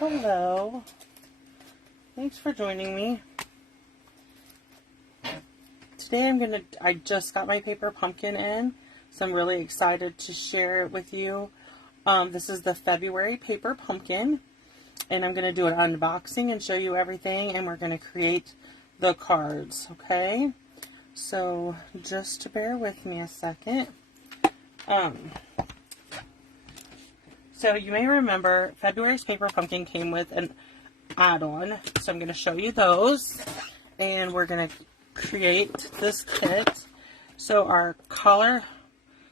Hello. Thanks for joining me. Today I just got my paper pumpkin in, so I'm really excited to share it with you. This is the February paper pumpkin, and I'm going to do an unboxing and show you everything, and we're going to create the cards, okay? So just bear with me a second. So you may remember February's paper pumpkin came with an add-on, so I'm going to show you those, and we're going to create this kit. So our color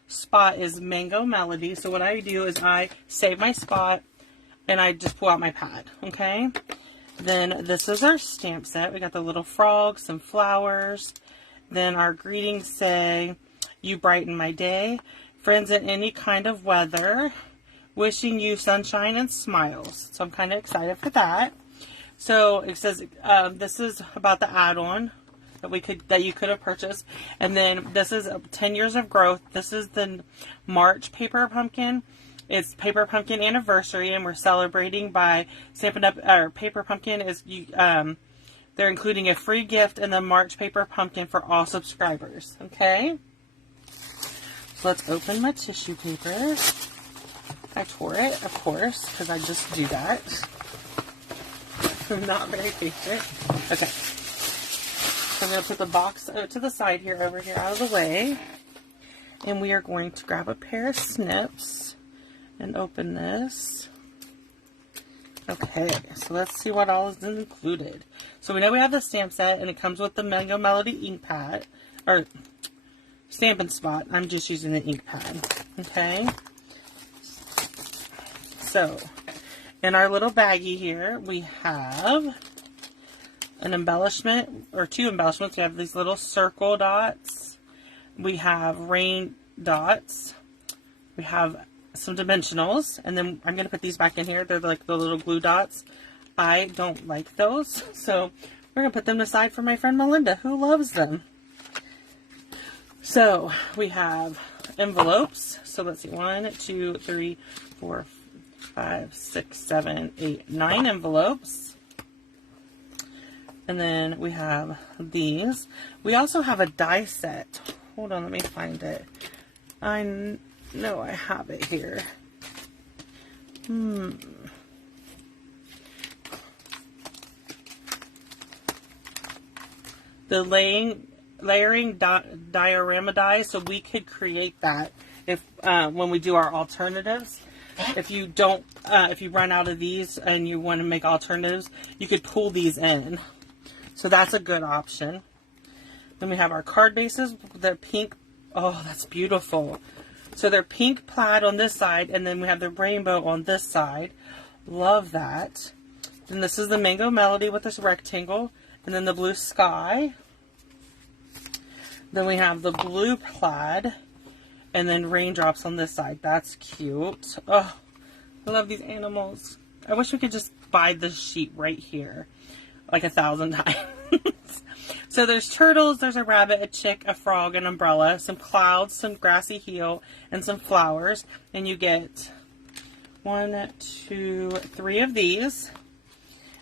spot is Mango Melody. So what I do is I save my spot and I just pull out my pad, okay? Then this is our stamp set. We got the little frog, some flowers. Then our greetings say, "You brighten my day. Friends in any kind of weather. Wishing you sunshine and smiles." So I'm kind of excited for that. So it says this is about the add-on that you could have purchased, and then this is 10 years of growth. This is the March paper pumpkin. It's paper pumpkin anniversary, and we're celebrating by stamping up our paper pumpkin. They're including a free gift in the March paper pumpkin for all subscribers. Okay, so let's open my tissue paper. I tore it, of course, because I just do that. I'm not very patient. Okay. So I'm going to put the box to the side here, over here, out of the way. And we are going to grab a pair of snips and open this. Okay, so let's see what all is included. So we know we have the stamp set, and it comes with the Mango Melody ink pad, or Stampin' Spot. I'm just using the ink pad. Okay. So, in our little baggie here, we have an embellishment, or two embellishments. We have these little circle dots. We have rain dots. We have some dimensionals. And then I'm going to put these back in here. They're like the little glue dots. I don't like those. So, we're going to put them aside for my friend Melinda, who loves them. So, we have envelopes. So, let's see. 1, 2, 3, 4, 5, 6, 7, 8, 9 envelopes. And then we have these. We also have a die set. Hold on, let me find it. I know I have it here. The layering diorama die, so we could create that if when we do our alternatives. If you don't, if you run out of these and you want to make alternatives, you could pull these in. So that's a good option. Then we have our card bases. They're pink. Oh, that's beautiful. So they're pink plaid on this side, and then we have the rainbow on this side. Love that. Then this is the Mango Melody with this rectangle, and then the blue sky. Then we have the blue plaid. And then raindrops on this side. That's cute. Oh, I love these animals. I wish we could just buy this sheet right here. Like 1,000 times. So there's turtles, there's a rabbit, a chick, a frog, an umbrella, some clouds, some grassy hill, and some flowers. And you get 1, 2, 3 of these.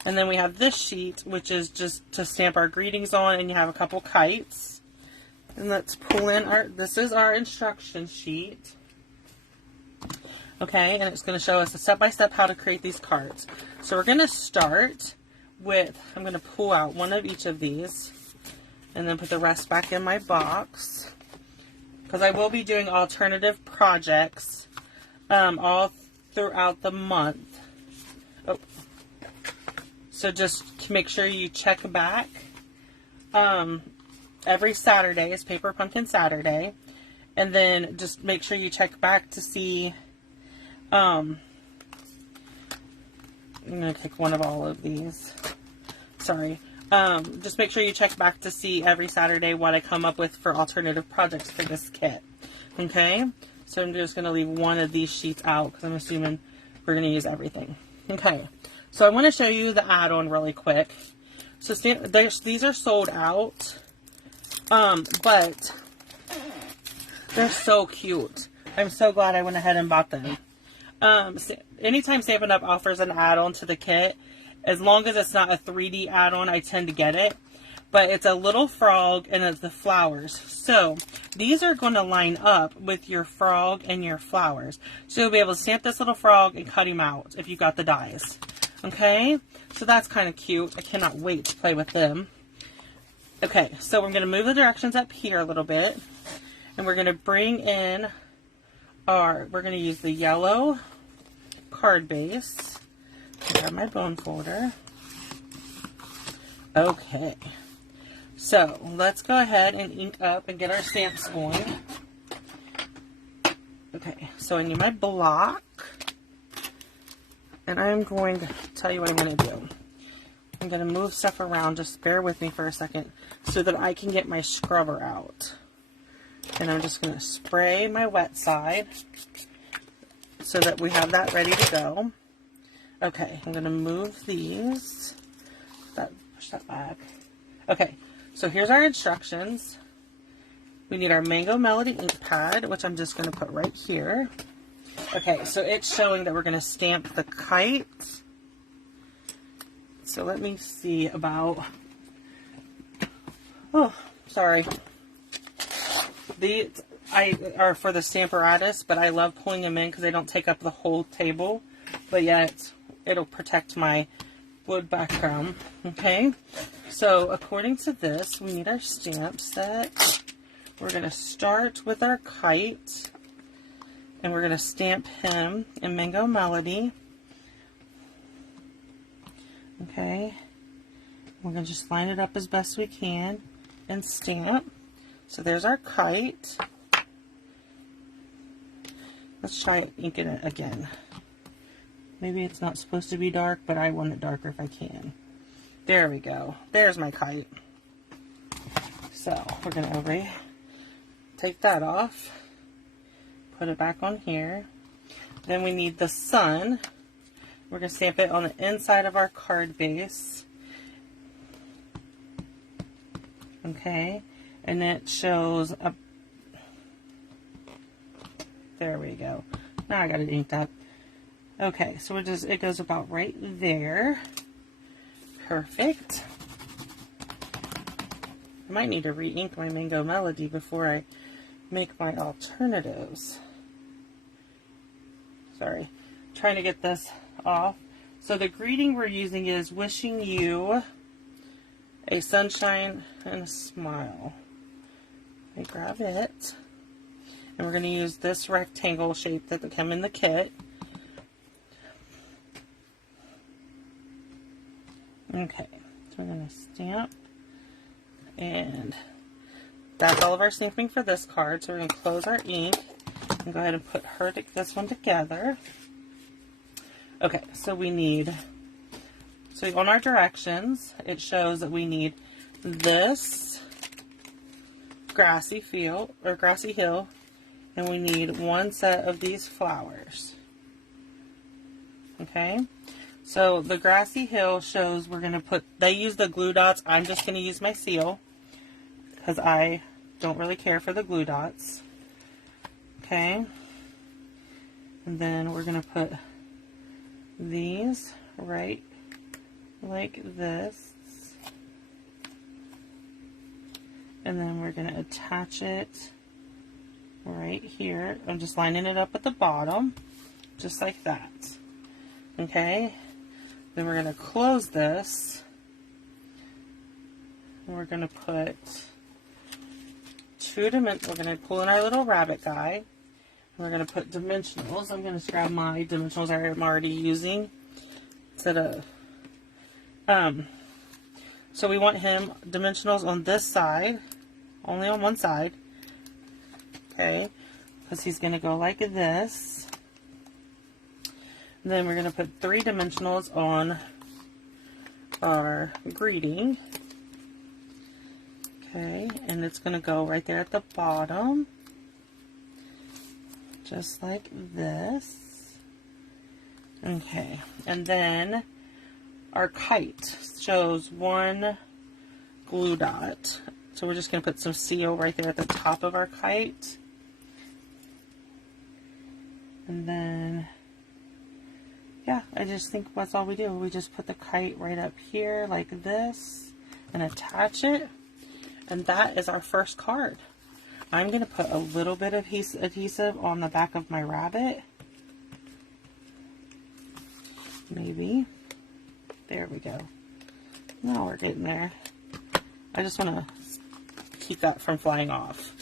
And then we have this sheet, which is just to stamp our greetings on. And you have a couple kites. And let's pull in this is our instruction sheet. Okay, and it's going to show us a step-by-step how to create these cards. So we're going to start with, I'm going to pull out one of each of these and then put the rest back in my box. Because I will be doing alternative projects all throughout the month. Oh. So just make sure you check back. Every Saturday is Paper Pumpkin Saturday. And then just make sure you check back to see, I'm going to take one of all of these. Sorry. Just make sure you check back to see every Saturday what I come up with for alternative projects for this kit. Okay? So I'm just going to leave one of these sheets out because I'm assuming we're going to use everything. Okay. So I want to show you the add-on really quick. So these are sold out. But they're so cute. I'm so glad I went ahead and bought them. Anytime Stampin' Up! Offers an add-on to the kit, as long as it's not a 3D add-on, I tend to get it. But it's a little frog and it's the flowers. So these are going to line up with your frog and your flowers. So you'll be able to stamp this little frog and cut him out if you've got the dies. Okay, so that's kind of cute. I cannot wait to play with them. Okay, so we're going to move the directions up here a little bit. And we're going to bring in we're going to use the yellow card base. I have my bone folder. Okay. So let's go ahead and ink up and get our stamps going. Okay, so I need my block. And I'm going to tell you what I'm going to do. I'm going to move stuff around. Just bear with me for a second so that I can get my scrubber out. And I'm just going to spray my wet side so that we have that ready to go. Okay, I'm going to move these. Push that back. Okay, so here's our instructions. We need our Mango Melody ink pad, which I'm just going to put right here. Okay, so it's showing that we're going to stamp the kite. So let me see about... Oh, sorry. These are for the Stamparatus, but I love pulling them in because they don't take up the whole table. But yet, it'll protect my wood background. Okay, so according to this, we need our stamp set. We're going to start with our kite, and we're going to stamp him in Mango Melody. Okay, we're going to just line it up as best we can and stamp. So there's our kite. Let's try inking it again. Maybe it's not supposed to be dark, but I want it darker if I can. There we go. There's my kite. So we're going to take that off. Put it back on here. Then we need the sun. We're going to stamp it on the inside of our card base. Okay. And it shows a... There we go. Now I got it inked up. Okay, so it goes about right there. Perfect. I might need to re-ink my Mango Melody before I make my alternatives. Sorry. Trying to get this off. So the greeting we're using is wishing you a sunshine and a smile. Let me grab it. And we're going to use this rectangle shape that come in the kit. Okay, so we're going to stamp. And that's all of our stamping for this card. So we're going to close our ink and go ahead and put this one together. Okay, so we need, so on our directions, it shows that we need this grassy field, or grassy hill, and we need one set of these flowers. Okay, so the grassy hill shows we're going to put, they use the glue dots, I'm just going to use my seal, because I don't really care for the glue dots. Okay, and then we're going to put these right like this, and then we're going to attach it right here. I'm just lining it up at the bottom just like that. Okay, then we're going to close this and we're going to put we're going to pull in our little rabbit guy. We're going to put dimensionals. I'm going to grab my dimensionals I'm already using instead of, so we want him dimensionals on this side, only on one side, okay, because he's going to go like this. And then we're going to put 3 dimensionals on our greeting, okay, and it's going to go right there at the bottom. Just like this. Okay, and then our kite shows 1 glue dot. So we're just going to put some seal right there at the top of our kite. And then yeah, I just think that's all we do. We just put the kite right up here like this and attach it. And that is our first card. I'm going to put a little bit of adhesive on the back of my rabbit. Maybe. There we go. Now we're getting there. I just want to keep that from flying off.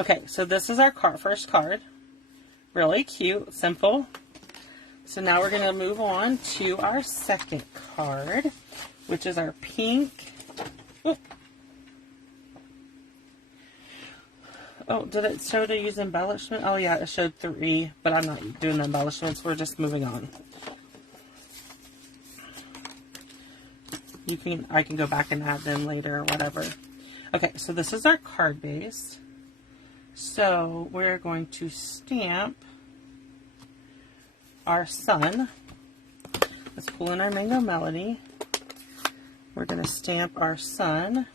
Okay, so this is our first card. Really cute, simple. So now we're going to move on to our second card, which is our pink. Oh, did it show to use embellishment? Oh yeah, it showed 3, but I'm not doing the embellishments. We're just moving on. I can go back and add them later or whatever. Okay, so this is our card base. So we're going to stamp our sun. Let's pull in our Mango Melody. We're going to stamp our sun.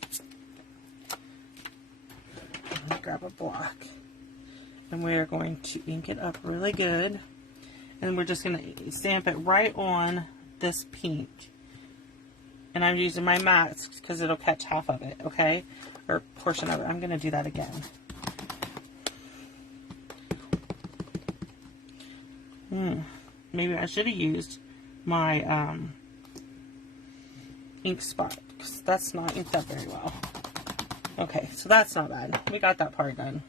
Grab a block. And we are going to ink it up really good. And we're just going to stamp it right on this pink. And I'm using my mats because it'll catch half of it, okay? Or portion of it. I'm going to do that again. Maybe I should have used my ink spot because that's not inked up very well. Okay, so that's not bad. We got that part done.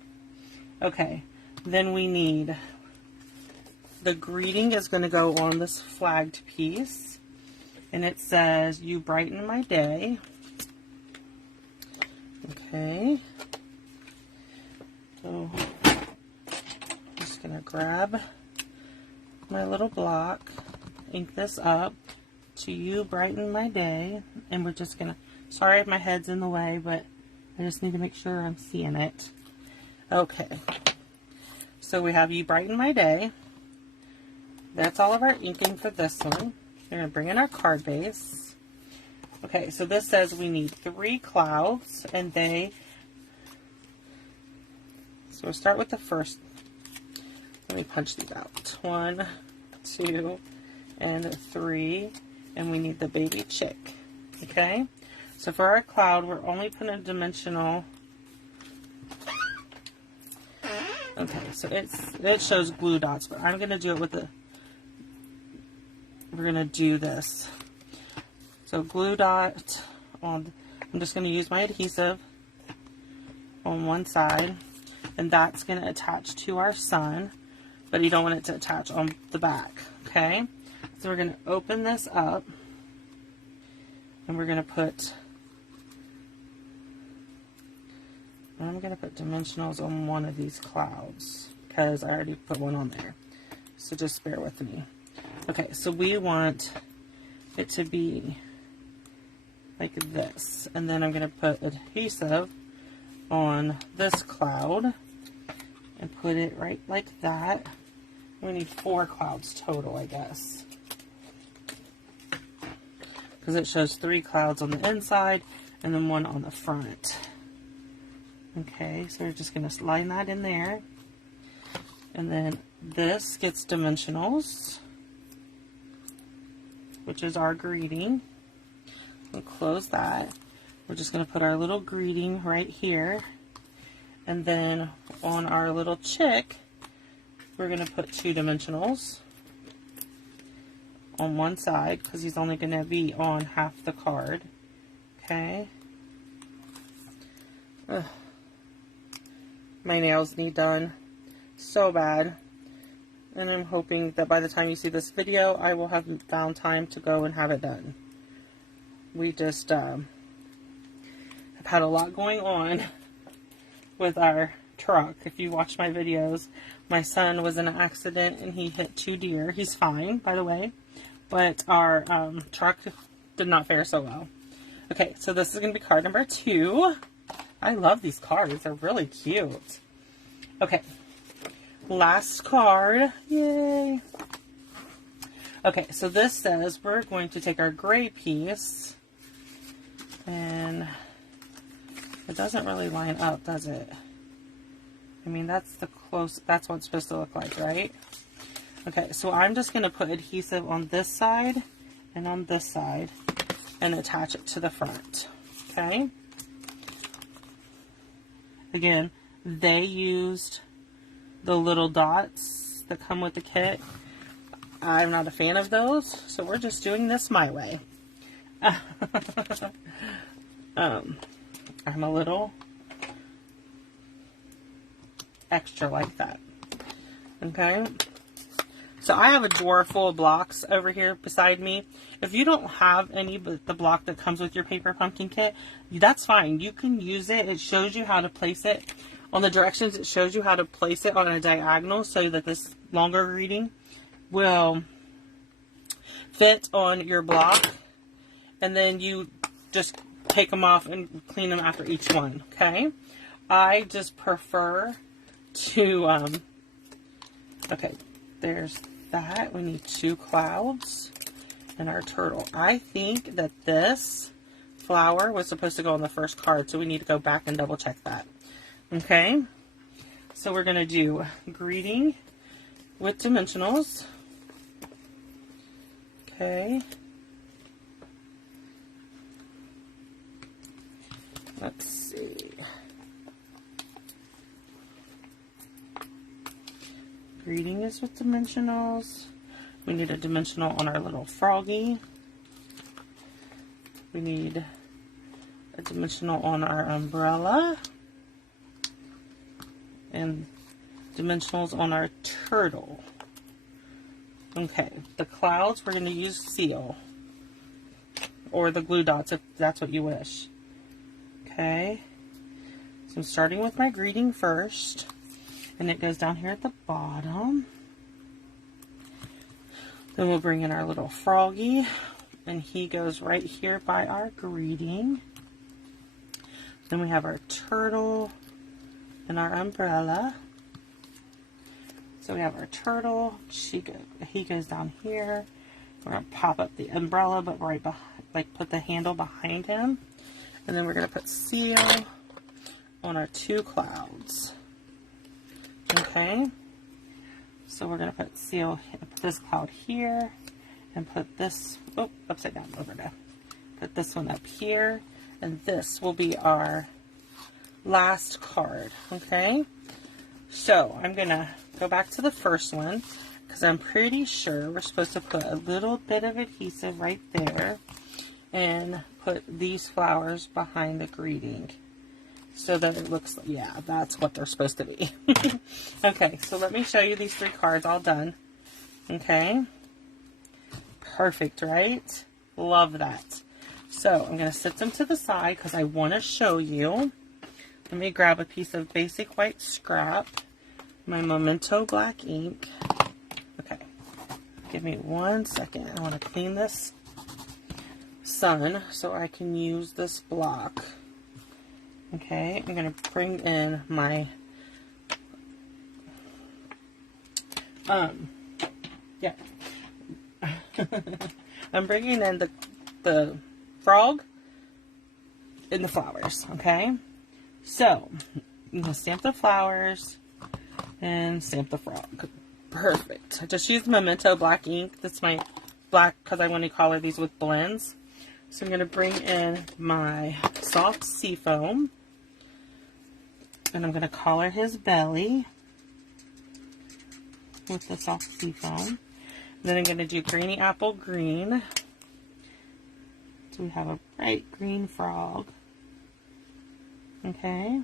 Okay, then we need the greeting is going to go on this flagged piece. And it says, "You brighten my day." Okay. So, I'm just going to grab my little block, ink this up to "You brighten my day." And we're just going to, sorry if my head's in the way, but I just need to make sure I'm seeing it. Okay. So we have "You brighten my day." That's all of our inking for this one. We're going to bring in our card base. Okay, so this says we need 3 clouds, and so we'll start with the first. Let me punch these out. 1, 2, and 3, and we need the baby chick. Okay, so for our cloud, we're only putting a dimensional. Okay, so it shows glue dots, but I'm going to do it with we're going to do this. So glue dot on, I'm just going to use my adhesive on one side, and that's going to attach to our sun, but you don't want it to attach on the back, okay? So we're going to open this up, and we're going to put, I'm going to put dimensionals on one of these clouds, because I already put one on there. So just bear with me. Okay, so we want it to be like this. And then I'm going to put adhesive on this cloud and put it right like that. We need 4 clouds total, I guess. Because it shows 3 clouds on the inside and then 1 on the front. Okay, so we're just going to line that in there. And then this gets dimensionals, which is our greeting. We'll close that. We're just going to put our little greeting right here. And then on our little chick, we're going to put 2 dimensionals on one side because he's only going to be on half the card. Okay. Ugh. My nails need done so bad. And I'm hoping that by the time you see this video, I will have found time to go and have it done. We just have had a lot going on with our truck. If you watch my videos, my son was in an accident and he hit 2 deer. He's fine, by the way, but our truck did not fare so well. Okay, so this is going to be card number 2. I love these cards. They're really cute. Okay. Last card. Yay. Okay, so this says we're going to take our gray piece, and it doesn't really line up, does it? I mean, that's what it's supposed to look like, right? Okay, so I'm just going to put adhesive on this side and on this side and attach it to the front. Okay. Again, they used the little dots that come with the kit. I'm not a fan of those, so we're just doing this my way. I'm a little extra like that. Okay. So I have a drawer full of blocks over here beside me. If you don't have any but the block that comes with your paper pumpkin kit, that's fine. You can use it. It shows you how to place it. On the directions, it shows you how to place it on a diagonal so that this longer greeting will fit on your block. And then you just take them off and clean them after each one, okay? I just prefer to, okay, there's that. We need 2 clouds and our turtle. I think that this flower was supposed to go on the first card, so we need to go back and double check that. Okay, so we're going to do greeting with dimensionals. Okay. Let's see. Greeting is with dimensionals. We need a dimensional on our little froggy. We need a dimensional on our umbrella. And dimensionals on our turtle. Okay, the clouds, we're going to use seal. Or the glue dots if that's what you wish. Okay, so I'm starting with my greeting first. And it goes down here at the bottom. Then we'll bring in our little froggy. And he goes right here by our greeting. Then we have our turtle and our umbrella. So we have our turtle. He goes down here. We're going to pop up the umbrella, but right behind, like put the handle behind him. And then we're going to put seal on our 2 clouds. Okay, so we're going to put seal, put this cloud here, and put this, oh, upside down, over there. Put this one up here, and this will be our last card, okay? So I'm going to go back to the first one, because I'm pretty sure we're supposed to put a little bit of adhesive right there, and put these flowers behind the greeting. So that it looks, yeah, that's what they're supposed to be. Okay, so let me show you these 3 cards all done. Okay. Perfect, right? Love that. So I'm going to set them to the side because I want to show you. Let me grab a piece of basic white scrap. My Memento black ink. Okay. Give me 1 second. I want to clean this sun so I can use this block. Okay, I'm going to bring in my, yeah, I'm bringing in the frog and the flowers, okay? So, I'm going to stamp the flowers and stamp the frog. Perfect. I just used Memento black ink. That's my black, because I want to color these with blends. So I'm going to bring in my soft sea foam. And I'm going to color his belly with the soft sea foam. Then I'm going to do greeny apple green. So we have a bright green frog. Okay.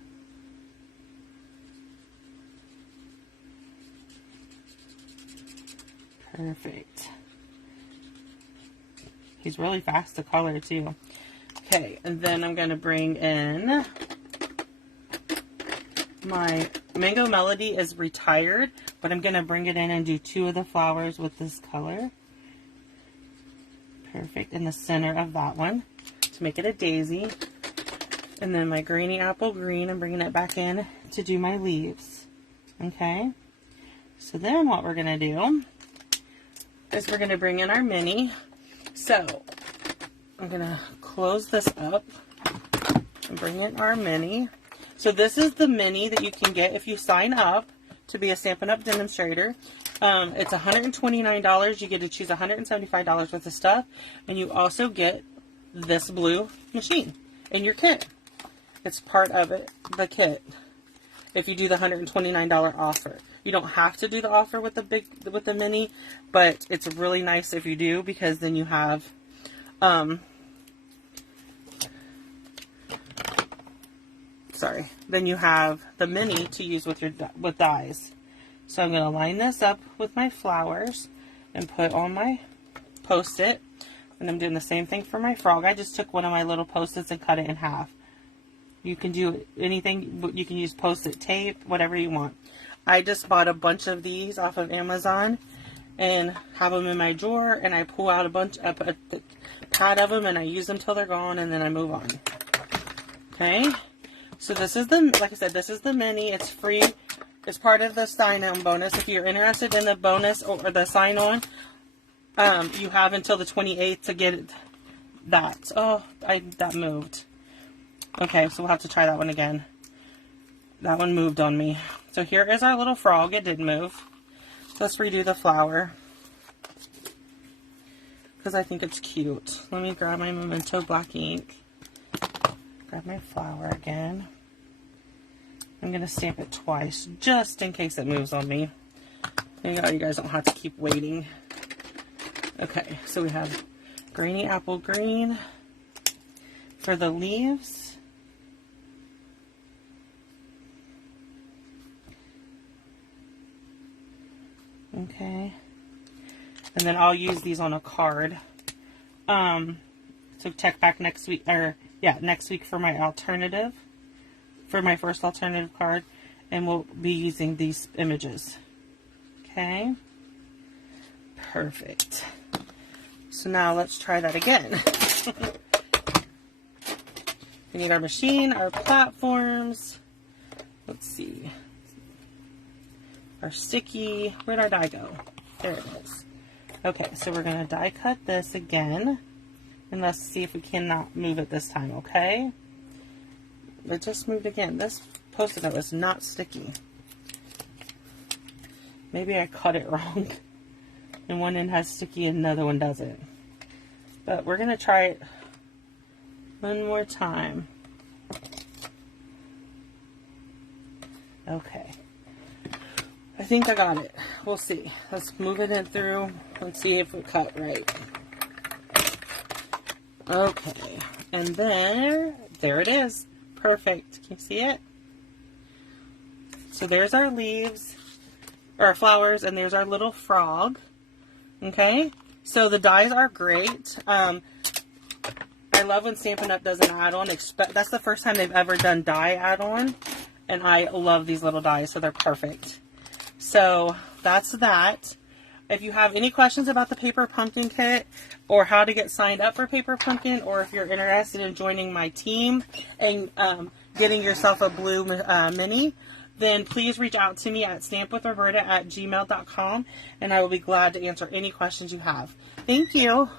Perfect. He's really fast to color too. Okay, and then I'm going to bring in my Mango Melody is retired, but I'm going to bring it in and do 2 of the flowers with this color. Perfect. In the center of that one to make it a daisy. And then my greeny apple green, I'm bringing it back in to do my leaves. Okay. So then what we're going to do is we're going to bring in our mini. So I'm going to close this up and bring in our mini. So this is the mini that you can get if you sign up to be a Stampin' Up! Demonstrator. It's $129. You get to choose $175 worth of stuff, and you also get this blue machine in your kit. It's part of it, the kit. If you do the $129 offer, you don't have to do the offer with the mini, but it's really nice if you do, because then you have then you have the mini to use with dies. So I'm going to line this up with my flowers and put on my Post-it. And I'm doing the same thing for my frog. I just took one of my little Post-its and cut it in half. You can do anything. You can use Post-it tape, whatever you want. I just bought a bunch of these off of Amazon and have them in my drawer. And I pull out a pad of them and I use them till they're gone, and then I move on. Okay. So this is like I said, this is the mini. It's free. It's part of the sign-on bonus. If you're interested in the bonus or the sign-on, you have until the 28th to get that. Oh, that moved. Okay, so we'll have to try that one again. That one moved on me. So here is our little frog. It did move. Let's redo the flower, because I think it's cute. Let me grab my Memento black ink. Grab my flower again. I'm going to stamp it twice, just in case it moves on me. You guys don't have to keep waiting. Okay, so we have grainy apple green for the leaves. Okay. And then I'll use these on a card. So check back next week, next week for my alternative, for my first alternative card, and we'll be using these images. Okay. Perfect. So now let's try that again. We need our machine, our platforms. Let's see. Our sticky. Where'd our die go? There it is. Okay, so we're going to die cut this again. And let's see if we cannot move it this time, okay? It just moved again. This Post-it note is not sticky. Maybe I cut it wrong. And one end has sticky and another one doesn't. But we're going to try it one more time. Okay. I think I got it. We'll see. Let's move it in through and see if we cut right. Okay. And then, there it is. Perfect. Can you see it? So there's our leaves, or our flowers, and there's our little frog. Okay? So the dies are great. I love when Stampin' Up! Does an add-on. That's the first time they've ever done die add-on. And I love these little dies, so they're perfect. So that's that. If you have any questions about the Paper Pumpkin Kit, or how to get signed up for Paper Pumpkin, or if you're interested in joining my team and getting yourself a blue mini, then please reach out to me at stampwithroberta@gmail.com, and I will be glad to answer any questions you have. Thank you.